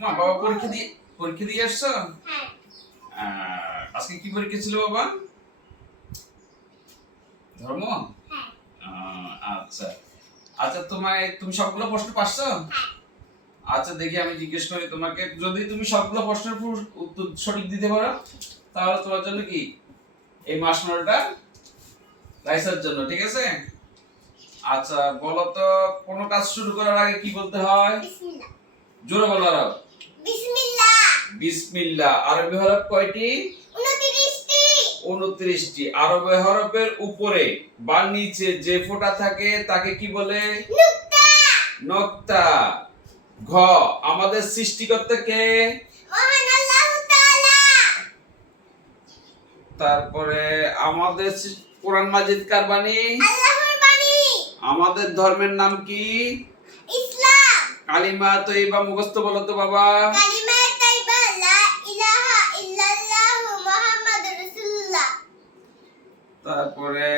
মা বাবা পরীক্ষা দিয়ে আসছো? হ্যাঁ। আজকে কি পরীক্ষা ছিল বাবা? ধর্ম? হ্যাঁ। আচ্ছা আচ্ছা, তুমি সবগুলো প্রশ্ন পারছো? হ্যাঁ। আচ্ছা দেখি আমি জিজ্ঞেস করি তোমাকে, যদি তুমি সবগুলো প্রশ্নের উত্তর সঠিক দিতে পারো তাহলে তোমার জন্য কি এই মার্শমেলোটা রাইসার জন্য, ঠিক আছে? আচ্ছা বলো তো, কোন কাজ শুরু করার আগে কি বলতে হয়? বিসমিল্লাহ। জোরে বলো আরো। বিসমিল্লাহ। বিসমিল্লাহ। আরবি হরফ কয়টি? 29টি। 29টি। আরবি হরফের উপরে বা নিচে যে ফোঁটা থাকে তাকে কি বলে? নুক্তা। নক্তা। ঘ, আমাদের সৃষ্টিকর্তা কে? মহান আল্লাহ তাআলা। তারপরে আমাদের কোরআন মাজিদ কার বাণী? আল্লাহর বাণী। আমাদের ধর্মের নাম কি? ইসলাম। কালিমা তৈবা মুখস্থ বলো তো বাবা। কালিমা তাইবা লা ইলাহা ইল্লাল্লাহু মুহাম্মাদুর রাসূলুল্লাহ। তারপরে